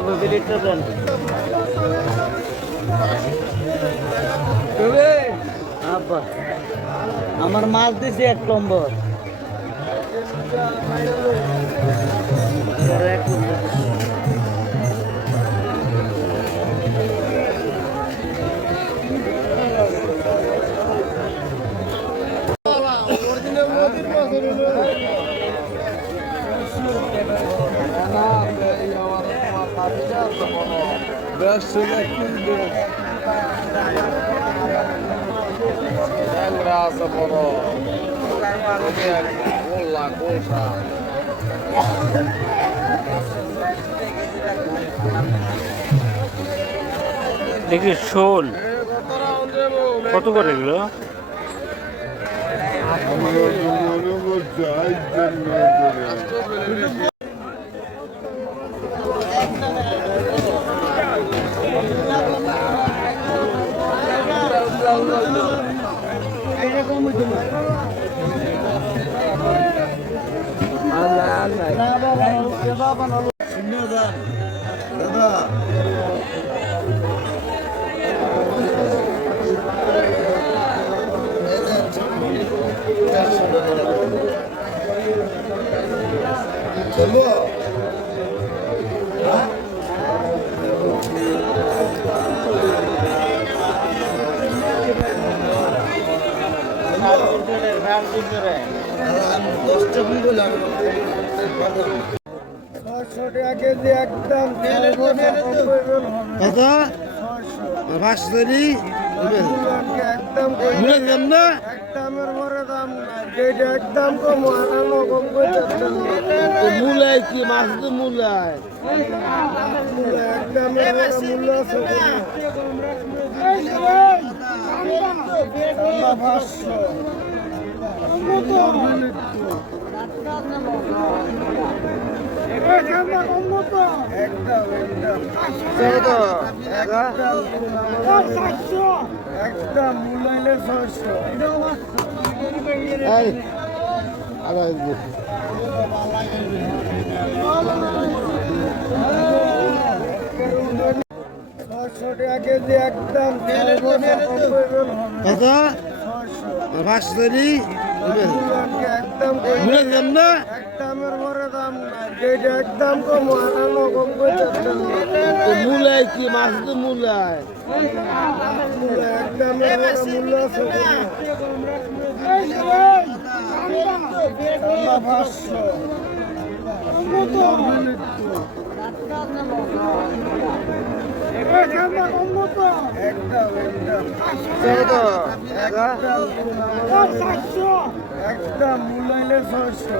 প্লেটটা দেন। আব্বা আমার মাছ দিছে 1 নম্বর। দেখি শোল কত করে এগুলো? একদম কম মূলায় কি মাছ তো মূলায় একদম মূল্য আছে একদম মূলাইলে 600 টাকা কেজি একদম একদম কম মূলায় কি মাছ তো মূলায় একদম মূল্য আছে একদম মূলাইলে 600